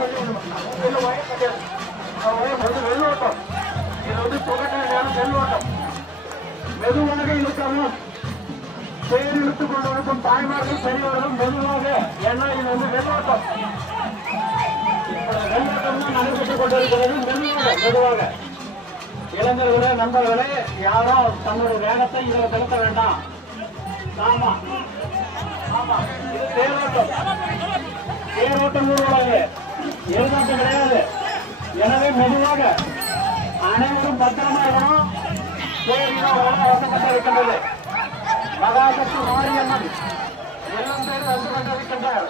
வயிறு உயர்த்தி கிடையாது வந்து வெள்ளோட்டம் இது வந்து புகட்ட வெள்ளோட்டம் மெதுவாக இழுக்கவும் பேர் இழுத்துக் கொண்டவருக்கும் தாய்மார்கள் பெரியவர்களும் மெதுவாக ஏன்னா இது வந்து வெள்ளோட்டம் வெள்ளோட்டம் தான் நடைபெற்றுக் கொண்டிருக்கிறது மெதுவாக மெதுவாக இளைஞர்களே நண்பர்களே யாரும் தங்களுடைய வேகத்தை இதில் செலுத்த வேண்டாம் ஆமா ஆமா இது தேரோட்டம் தேரோட்டம் எதிர்பார்ப்பு கிடையாது. எனவே பொதுவாக அனைவரும் பத்திரமா இருக்கணும். வசப்பட்டிருக்கின்றது மகாசக்தி மாரியம்மன். எல்லாம் பேர் வந்து கொண்டிருக்கின்றார்.